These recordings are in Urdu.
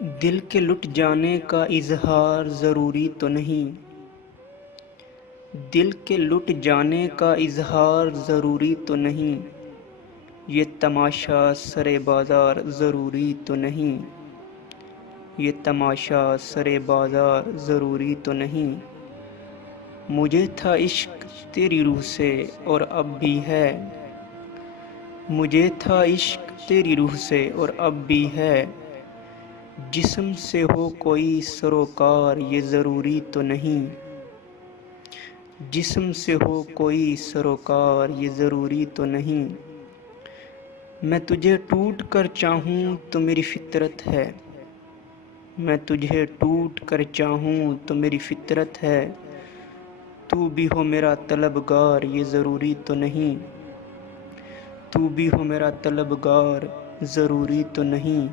دل کے لٹ جانے کا اظہار ضروری تو نہیں، دل کے لٹ جانے کا اظہار ضروری تو نہیں، یہ تماشا سرے بازار ضروری تو نہیں، یہ تماشا سرے بازار ضروری تو نہیں۔ مجھے تھا عشق تیری روح سے اور اب بھی ہے، مجھے تھا عشق تیری روح سے اور اب بھی ہے، جسم سے ہو کوئی سروکار یہ ضروری تو نہیں، جسم سے ہو کوئی سروکار یہ ضروری تو نہیں۔ میں تجھے ٹوٹ کر چاہوں تو میری فطرت ہے، میں تجھے ٹوٹ کر چاہوں تو میری فطرت ہے، تو بھی ہو میرا طلبگار یہ ضروری تو نہیں، تو بھی ہو میرا طلبگار ضروری تو نہیں۔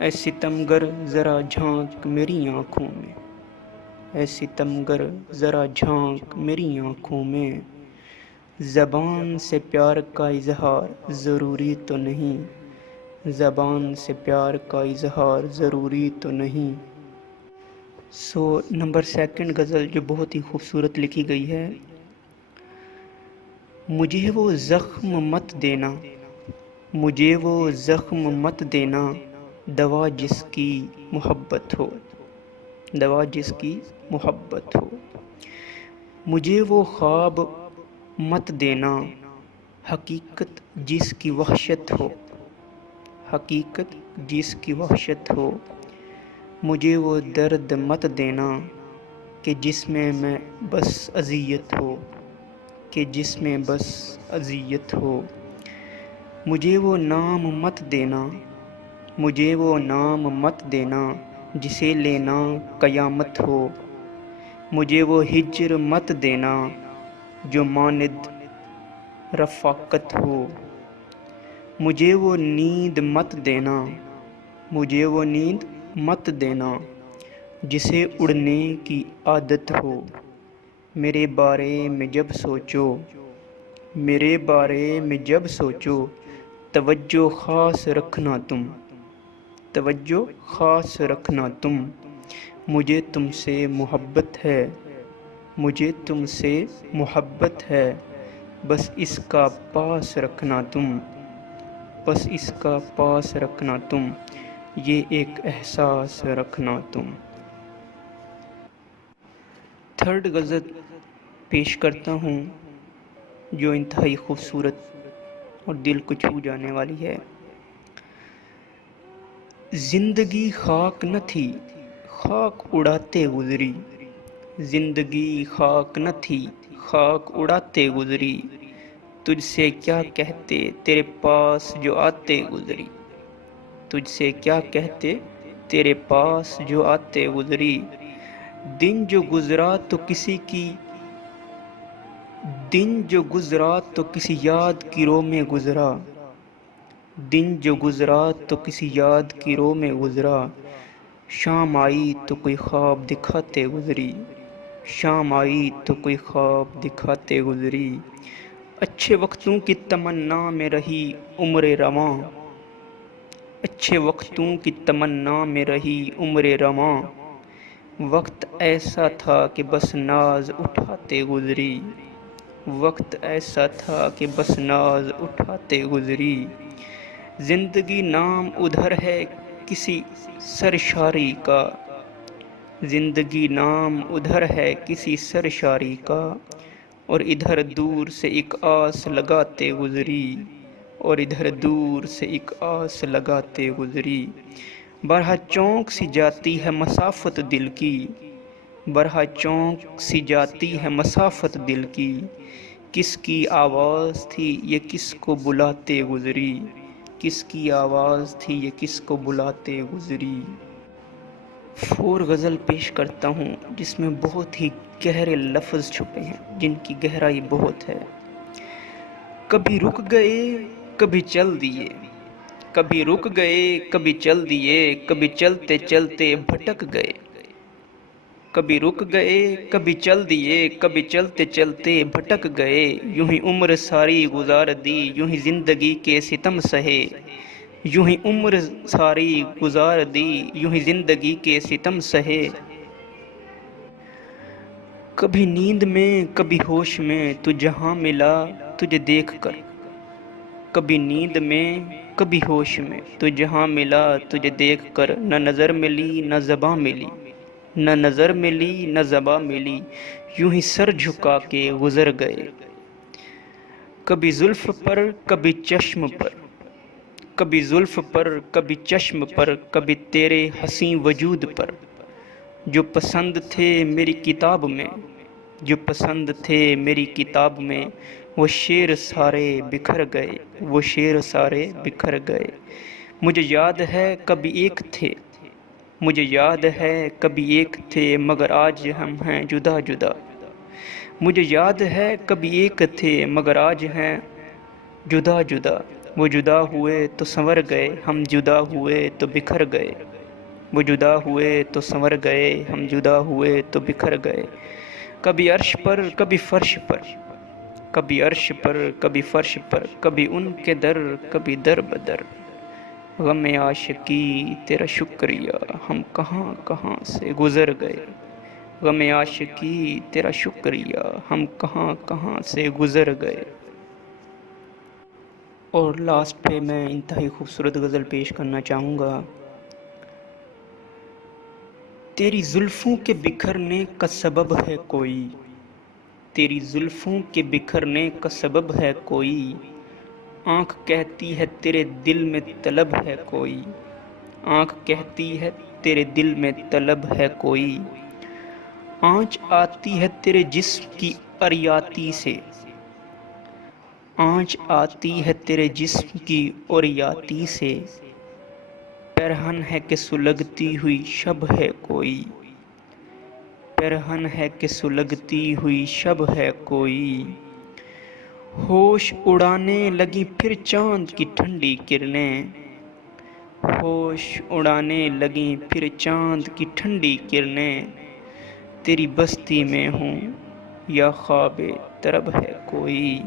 اے ستمگر ذرا جھانک میری آنکھوں میں، اے ستمگر ذرا جھانک میری آنکھوں میں، زبان سے پیار کا اظہار ضروری تو نہیں، زبان سے پیار کا اظہار ضروری تو نہیں۔ نمبر سیکنڈ غزل جو بہت ہی خوبصورت لکھی گئی ہے۔ مجھے وہ زخم مت دینا، مجھے وہ زخم مت دینا، دوا جس کی محبت ہو، دوا جس کی محبت ہو۔ مجھے وہ خواب مت دینا، حقیقت جس کی وحشت ہو، حقیقت جس کی وحشت ہو۔ مجھے وہ درد مت دینا کہ جس میں بس اذیت ہو، کہ جس میں بس اذیت ہو۔ مجھے وہ نام مت دینا، مجھے وہ نام مت دینا، جسے لینا قیامت ہو۔ مجھے وہ ہجر مت دینا جو ماند رفاقت ہو۔ مجھے وہ نیند مت دینا، مجھے وہ نیند مت دینا، جسے اڑنے کی عادت ہو۔ میرے بارے میں جب سوچو، میرے بارے میں جب سوچو، توجہ خاص رکھنا تم، توجہ خاص رکھنا تم۔ مجھے تم سے محبت ہے، مجھے تم سے محبت ہے، بس اس کا پاس رکھنا تم، بس اس کا پاس رکھنا تم، یہ ایک احساس رکھنا تم۔ تھرڈ غزل پیش کرتا ہوں جو انتہائی خوبصورت اور دل کو چھو جانے والی ہے۔ زندگی خاک نہ تھی، خاک اڑاتے گزری، زندگی خاک نہ تھی، خاک اڑاتے گزری، تجھ سے کیا کہتے تیرے پاس جو آتے گزری، تجھ سے کیا کہتے تیرے پاس جو آتے گزری۔ دن جو گزرا تو کسی کی، دن جو گزرا تو کسی یاد کی رو میں گزرا، دن جو گزرا تو کسی یاد کی رو میں گزرا، شام آئی تو کوئی خواب دکھاتے گزری، شام آئی تو کوئی خواب دکھاتے گزری۔ اچھے وقتوں کی تمنا میں رہی عمر رواں، اچھے وقتوں کی تمنا میں رہی عمر رواں، وقت ایسا تھا کہ بس ناز اٹھاتے گزری، وقت ایسا تھا کہ بس ناز اٹھاتے گزری۔ زندگی نام ادھر ہے کسی سرشاری کا، زندگی نام ادھر ہے کسی سرشاری کا، اور ادھر دور سے ایک آس لگاتے گزری، اور ادھر دور سے ایک آس لگاتے گزری۔ برہا چونک سی جاتی ہے مسافت دل کی، برہا چونک سی جاتی ہے مسافت دل کی، کس کی آواز تھی یہ کس کو بلاتے گزری، کس کی آواز تھی یہ کس کو بلاتے گزری۔ فور غزل پیش کرتا ہوں جس میں بہت ہی گہرے لفظ چھپے ہیں، جن کی گہرائی بہت ہے۔ کبھی رک گئے کبھی چل دیے، کبھی رک گئے کبھی چل دیے، کبھی چلتے چلتے بھٹک گئے، کبھی رک گئے کبھی چل دیے، کبھی چلتے چلتے بھٹک گئے، یوں ہی عمر ساری گزار دی، یوں ہی زندگی کے ستم سہے، یوں ہی عمر ساری گزار دی، یوں ہی زندگی کے ستم سہے۔ کبھی نیند میں کبھی ہوش میں تو جہاں ملا تجھے دیکھ کر، کبھی نیند میں کبھی ہوش میں تو جہاں ملا تجھے دیکھ کر، نہ نظر ملی نہ زباں ملی، نہ نظر ملی نہ زباں ملی، یوں ہی سر جھکا کے گزر گئے۔ کبھی زلف پر کبھی چشم پر، کبھی زلف پر کبھی چشم پر، کبھی تیرے حسین وجود پر، جو پسند تھے میری کتاب میں، جو پسند تھے میری کتاب میں، وہ شعر سارے بکھر گئے، وہ شعر سارے بکھر گئے۔ مجھے یاد ہے کبھی ایک تھے، مجھے یاد ہے کبھی ایک تھے، مگر آج ہم ہیں جدا جدا۔ مجھے یاد ہے کبھی ایک تھے، مگر آج ہیں جدا جدا۔ وہ جدا ہوئے تو سنور گئے، ہم جدا ہوئے تو بکھر گئے۔ وہ جدا ہوئے تو سنور گئے، ہم جدا ہوئے تو بکھر گئے۔ کبھی عرش پر کبھی فرش پر، کبھی عرش پر کبھی فرش پر، کبھی ان کے در کبھی در بدر۔ غم عاشقی تیرا شکریہ ہم کہاں کہاں سے گزر گئے۔ غم عاشقی تیرا شکریہ ہم کہاں کہاں سے گزر گئے۔ اور لاسٹ پہ میں انتہائی خوبصورت غزل پیش کرنا چاہوں گا۔ تیری زلفوں کے بکھرنے کا سبب ہے کوئی، تیری زلفوں کے بکھرنے کا سبب ہے کوئی، آنکھ کہتی ہے تیرے دل میں طلب ہے کوئی، آنکھ کہتی ہے تیرے دل میں طلب ہے کوئی، آنچ آتی ہے تیرے جسم کی اریاتی سے، آنچ آتی ہے تیرے جسم کی اریاتی سے، پیرہن ہے کہ سلگتی ہوئی شب ہے کوئی، پیرہن ہے کہ سلگتی ہوئی شب ہے کوئی، ہوش اڑانے لگی پھر چاند کی ٹھنڈی کرنیں، ہوش اڑانے لگیں پھر چاند کی ٹھنڈی کرنیں، تیری بستی میں ہوں یا خواب طرب ہے کوئی،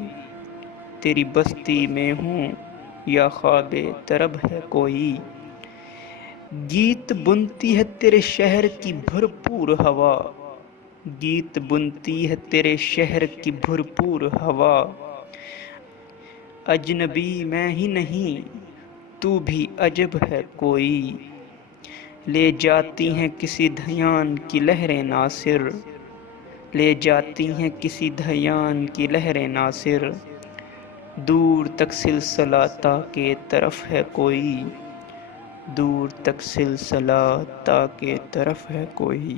تیری بستی میں ہوں یا خواب طرب ہے کوئی، گیت بنتی ہے تیرے شہر کی بھرپور ہوا، گیت بنتی ہے تیرے شہر کی بھرپور ہوا، اجنبی میں ہی نہیں تو بھی عجب ہے کوئی، لے جاتی ہیں کسی دھیان کی لہریں ناصر، لے جاتی ہیں کسی دھیان کی لہریں ناصر، دور تک سلسلہ تا کے طرف ہے کوئی، دور تک سلسلہ تا کے طرف ہے کوئی۔